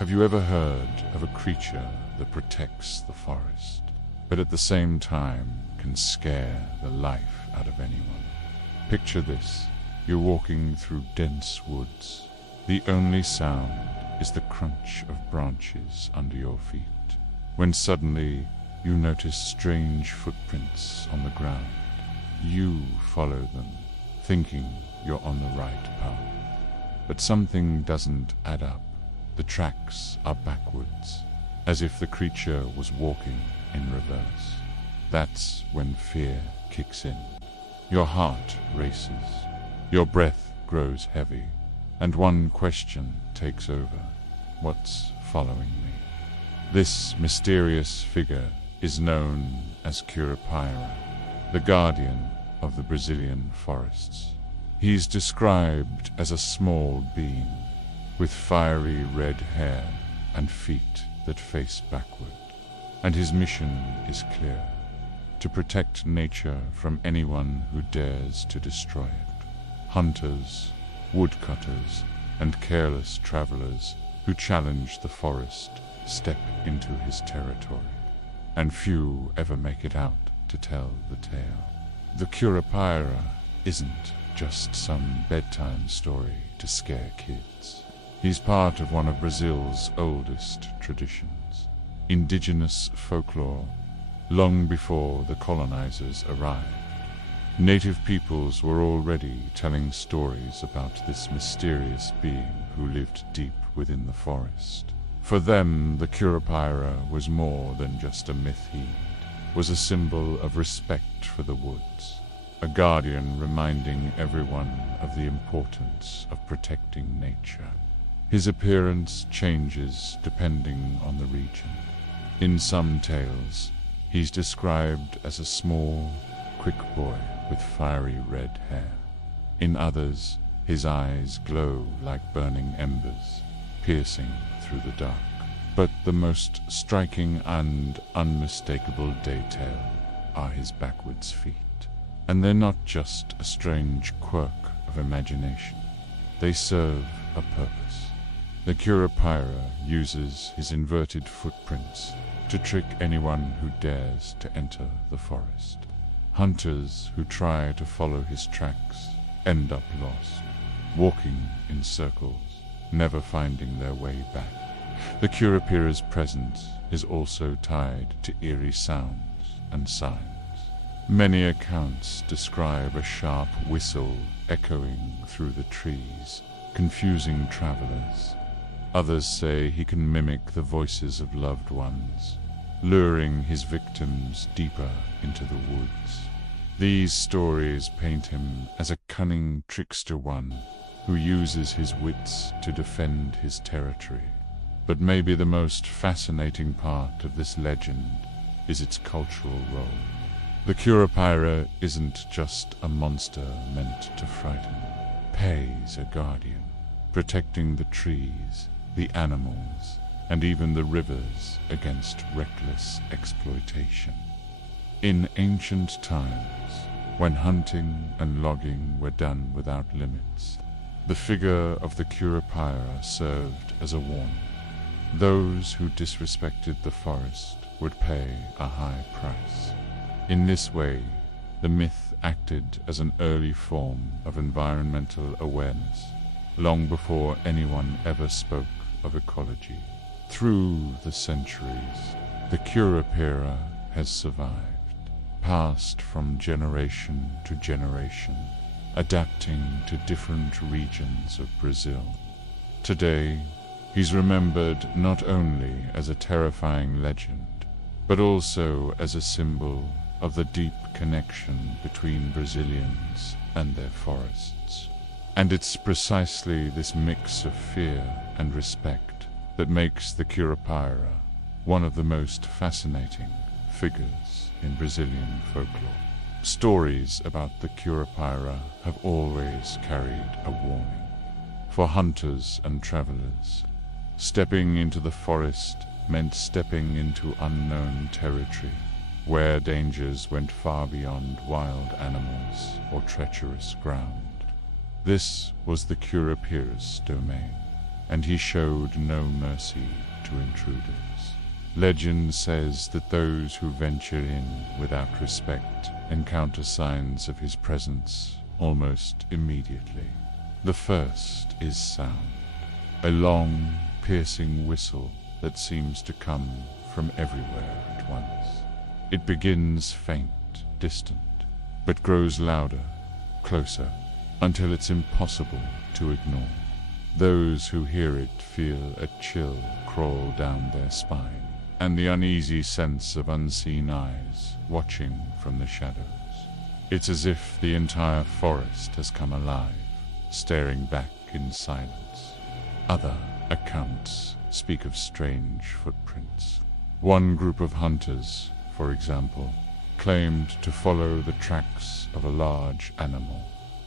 Have you ever heard of a creature that protects the forest, but at the same time can scare the life out of anyone? Picture this. You're walking through dense woods. The only sound is the crunch of branches under your feet, when suddenly you notice strange footprints on the ground. You follow them, thinking you're on the right path. But something doesn't add up. The tracks are backwards, as if the creature was walking in reverse. That's when fear kicks in. Your heart races, your breath grows heavy, and one question takes over. What's following me? This mysterious figure is known as Curupira, the guardian of the Brazilian forests. He's described as a small being with fiery red hair and feet that face backward. And his mission is clear: to protect nature from anyone who dares to destroy it. Hunters, woodcutters, and careless travelers who challenge the forest step into his territory, and few ever make it out to tell the tale. The Curupira isn't just some bedtime story to scare kids. He's part of one of Brazil's oldest traditions, indigenous folklore, long before the colonizers arrived. Native peoples were already telling stories about this mysterious being who lived deep within the forest. For them, the Curupira was more than just a myth he'd, was a symbol of respect for the woods, a guardian reminding everyone of the importance of protecting nature. His appearance changes depending on the region. In some tales, he's described as a small, quick boy with fiery red hair. In others, his eyes glow like burning embers, piercing through the dark. But the most striking and unmistakable detail are his backwards feet. And they're not just a strange quirk of imagination. They serve a purpose. The Curupira uses his inverted footprints to trick anyone who dares to enter the forest. Hunters who try to follow his tracks end up lost, walking in circles, never finding their way back. The Curupira's presence is also tied to eerie sounds and signs. Many accounts describe a sharp whistle echoing through the trees, confusing travelers. Others say he can mimic the voices of loved ones, luring his victims deeper into the woods. These stories paint him as a cunning trickster one who uses his wits to defend his territory. But maybe the most fascinating part of this legend is its cultural role. The Curupira isn't just a monster meant to frighten. He's a guardian, protecting the trees, the animals, and even the rivers against reckless exploitation. In ancient times, when hunting and logging were done without limits, the figure of the Curupira served as a warning. Those who disrespected the forest would pay a high price. In this way, the myth acted as an early form of environmental awareness, long before anyone ever spoke of ecology. Through the centuries, the Curupira has survived, passed from generation to generation, adapting to different regions of Brazil. Today, he's remembered not only as a terrifying legend, but also as a symbol of the deep connection between Brazilians and their forests. And it's precisely this mix of fear and respect that makes the Curupira one of the most fascinating figures in Brazilian folklore. Stories about the Curupira have always carried a warning. For hunters and travelers, stepping into the forest meant stepping into unknown territory, where dangers went far beyond wild animals or treacherous ground. This was the Curupira's domain. and he showed no mercy to intruders. Legend says that those who venture in without respect encounter signs of his presence almost immediately. The first is sound, a long, piercing whistle that seems to come from everywhere at once. It begins faint, distant, but grows louder, closer, until it's impossible to ignore. Those who hear it feel a chill crawl down their spine, and the uneasy sense of unseen eyes watching from the shadows. It's as if the entire forest has come alive, staring back in silence. Other accounts speak of strange footprints. One group of hunters, for example, claimed to follow the tracks of a large animal,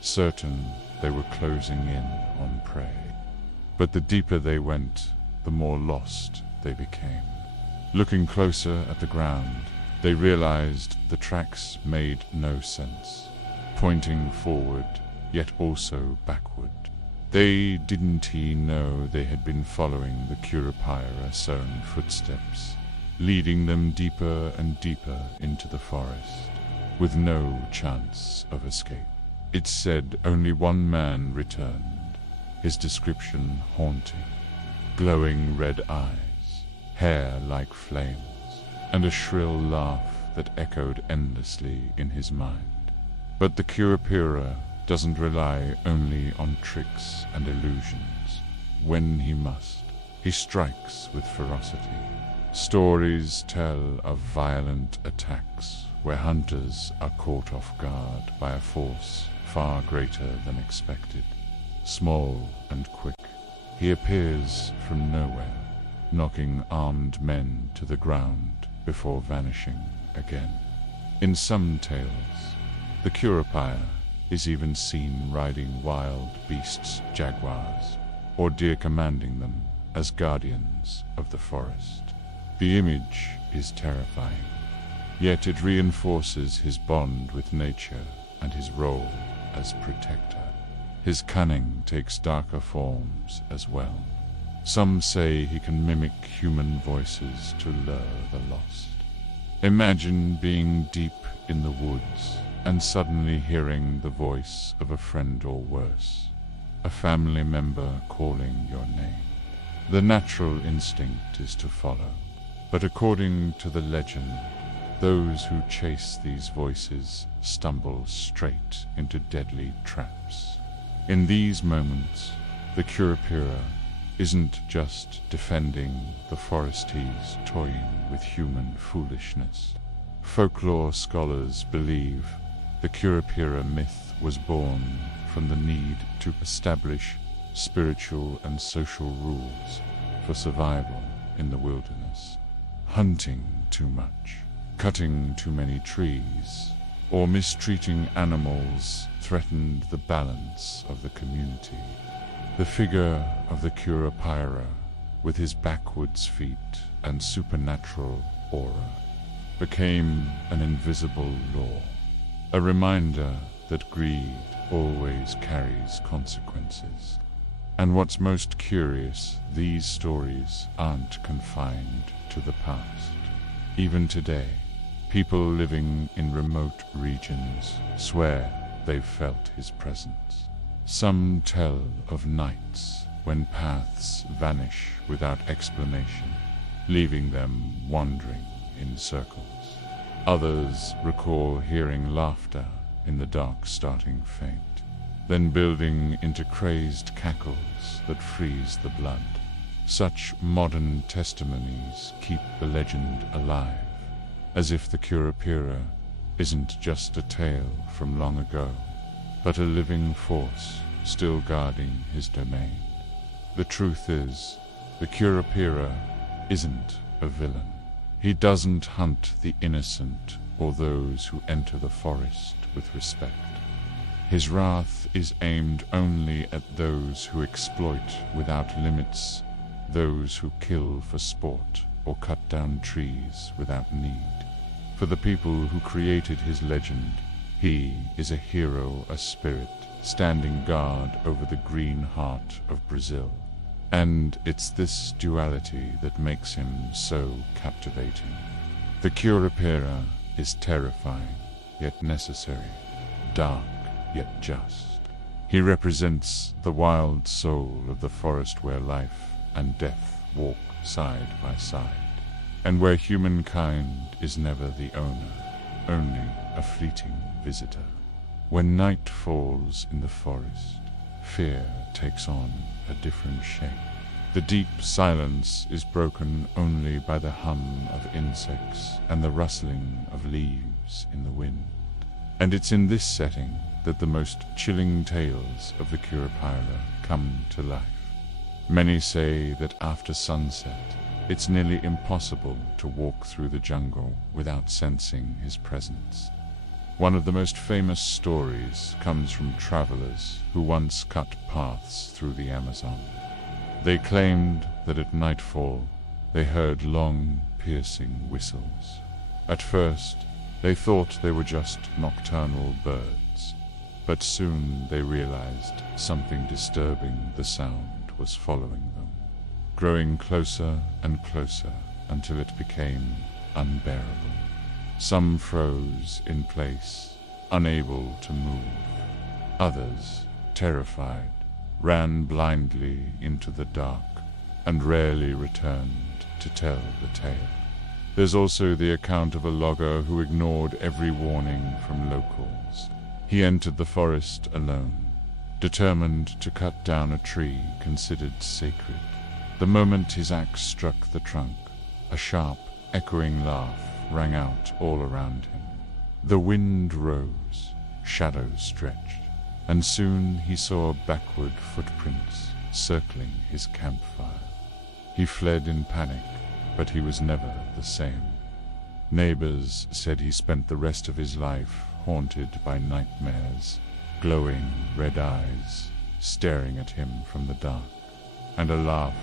certain they were closing in on prey. But the deeper they went, the more lost they became. Looking closer at the ground, they realized the tracks made no sense, pointing forward, yet also backward. They didn't know they had been following the Curupira sown footsteps, leading them deeper and deeper into the forest, with no chance of escape. It's said only one man returned, his description haunting: glowing red eyes, hair like flames, and a shrill laugh that echoed endlessly in his mind. But the Curupira doesn't rely only on tricks and illusions. When he must, he strikes with ferocity. Stories tell of violent attacks where hunters are caught off guard by a force far greater than expected. Small and quick, he appears from nowhere, knocking armed men to the ground before vanishing again. In some tales, the Curupira is even seen riding wild beasts, jaguars, or deer, commanding them as guardians of the forest. The image is terrifying, yet it reinforces his bond with nature and his role as protector. His cunning takes darker forms as well. Some say he can mimic human voices to lure the lost. Imagine being deep in the woods and suddenly hearing the voice of a friend, or worse, a family member calling your name. The natural instinct is to follow, but according to the legend, those who chase these voices stumble straight into deadly traps. In these moments, the Curupira isn't just defending the foresties toying with human foolishness. Folklore scholars believe the Curupira myth was born from the need to establish spiritual and social rules for survival in the wilderness. Hunting too much, cutting too many trees, or mistreating animals threatened the balance of the community. The figure of the Curupira, with his backwards feet and supernatural aura, became an invisible law, a reminder that greed always carries consequences. And what's most curious, these stories aren't confined to the past. Even today, people living in remote regions swear they've felt his presence. Some tell of nights when paths vanish without explanation, leaving them wandering in circles. Others recall hearing laughter in the dark starting faint, then building into crazed cackles that freeze the blood. Such modern testimonies keep the legend alive, as if the Curupira isn't just a tale from long ago, but a living force still guarding his domain. The truth is, the Curupira isn't a villain. He doesn't hunt the innocent or those who enter the forest with respect. His wrath is aimed only at those who exploit without limits, those who kill for sport or cut down trees without need. For the people who created his legend, he is a hero, a spirit, standing guard over the green heart of Brazil, And it's this duality that makes him so captivating. The Curupira is terrifying, yet necessary, dark, yet just. He represents the wild soul of the forest where life and death walk side by side, and where humankind is never the owner, only a fleeting visitor. When night falls in the forest, fear takes on a different shape. The deep silence is broken only by the hum of insects and the rustling of leaves in the wind. And it's in this setting that the most chilling tales of the Curupira come to life. Many say that after sunset, it's nearly impossible to walk through the jungle without sensing his presence. One of the most famous stories comes from travelers who once cut paths through the Amazon. They claimed that at nightfall they heard long, piercing whistles. At first, they thought they were just nocturnal birds, but soon they realized something disturbing the sound was following them, growing closer and closer until it became unbearable. Some froze in place, unable to move. Others, terrified, ran blindly into the dark and rarely returned to tell the tale. There's also the account of a logger who ignored every warning from locals. He entered the forest alone, determined to cut down a tree considered sacred. The moment his axe struck the trunk, a sharp, echoing laugh rang out all around him. The wind rose, shadows stretched, and soon he saw backward footprints circling his campfire. He fled in panic, but he was never the same. Neighbors said he spent the rest of his life haunted by nightmares, glowing red eyes staring at him from the dark, and a laugh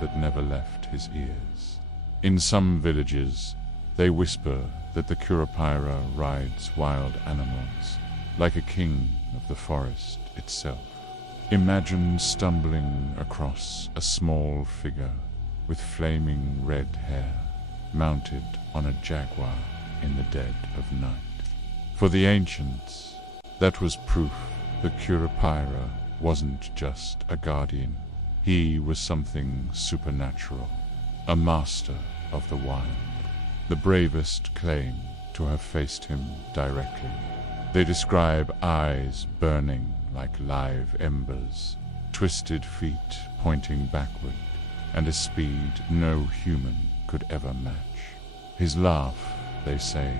that never left his ears. In some villages, they whisper that the Curupira rides wild animals, like a king of the forest itself. Imagine stumbling across a small figure with flaming red hair, mounted on a jaguar in the dead of night. For the ancients, that was proof the Curupira wasn't just a guardian. He was something supernatural, a master of the wild. The bravest claim to have faced him directly. They describe eyes burning like live embers, twisted feet pointing backward, and a speed no human could ever match. His laugh, they say,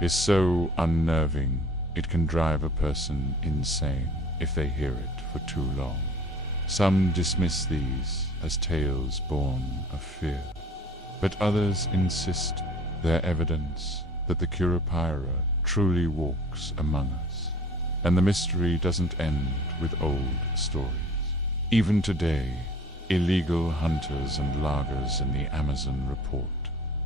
is so unnerving it can drive a person insane if they hear it for too long. Some dismiss these as tales born of fear, but others insist they're evidence that the Curupira truly walks among us, and the mystery doesn't end with old stories. Even today, illegal hunters and loggers in the Amazon report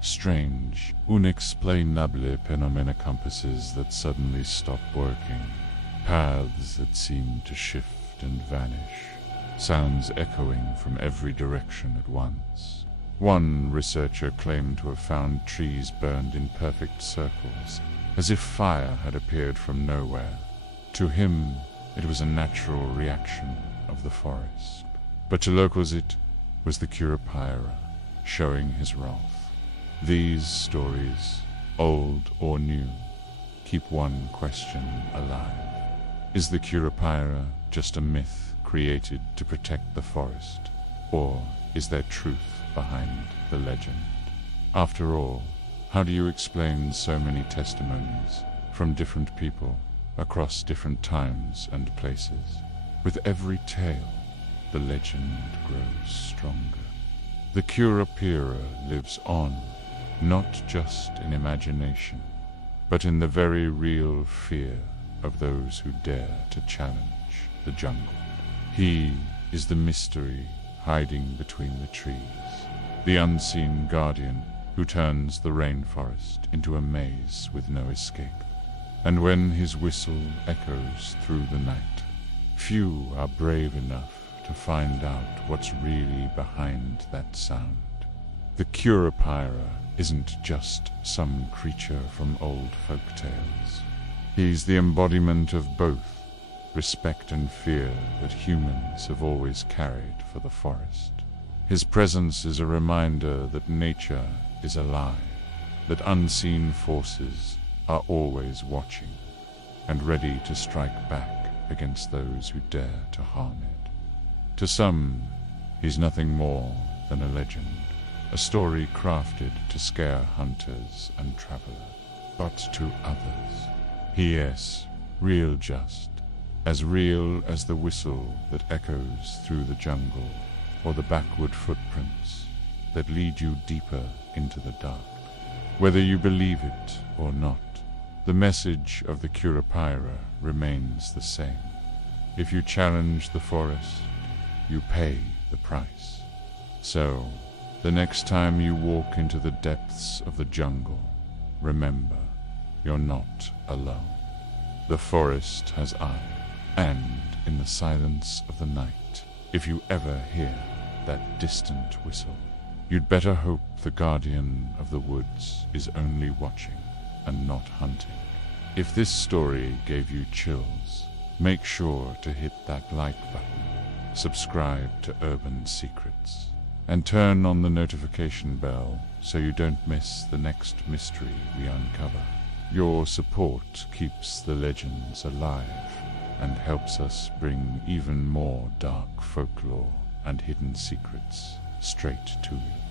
strange, unexplainable phenomena, compasses that suddenly stop working, paths that seem to shift and vanish, sounds echoing from every direction at once. One researcher claimed to have found trees burned in perfect circles, as if fire had appeared from nowhere. To him, it was a natural reaction of the forest. But to locals it was the Curupira showing his wrath. These stories, old or new, keep one question alive. Is the Curupira just a myth created to protect the forest, or is there truth behind the legend? After all, how do you explain so many testimonies from different people across different times and places? With every tale, the legend grows stronger. The Curupira lives on, not just in imagination, but in the very real fear of those who dare to challenge the jungle. He is the mystery hiding between the trees, the unseen guardian who turns the rainforest into a maze with no escape. And when his whistle echoes through the night, few are brave enough to find out what's really behind that sound. The Curupira isn't just some creature from old folk tales. He's the embodiment of both respect and fear that humans have always carried for the forest. His presence is a reminder that nature is alive, that unseen forces are always watching and ready to strike back against those who dare to harm it. To some, he's nothing more than a legend, a story crafted to scare hunters and travelers. But to others, he is real, just as real as the whistle that echoes through the jungle, or the backward footprints that lead you deeper into the dark. Whether you believe it or not, the message of the Curupira remains the same. If you challenge the forest, you pay the price. So, the next time you walk into the depths of the jungle, remember, you're not alone. The forest has eyes, and in the silence of the night, if you ever hear that distant whistle, you'd better hope the guardian of the woods is only watching and not hunting. If this story gave you chills, make sure to hit that like button, subscribe to Urban Secrets, and turn on the notification bell so you don't miss the next mystery we uncover. Your support keeps the legends alive and helps us bring even more dark folklore and hidden secrets straight to you.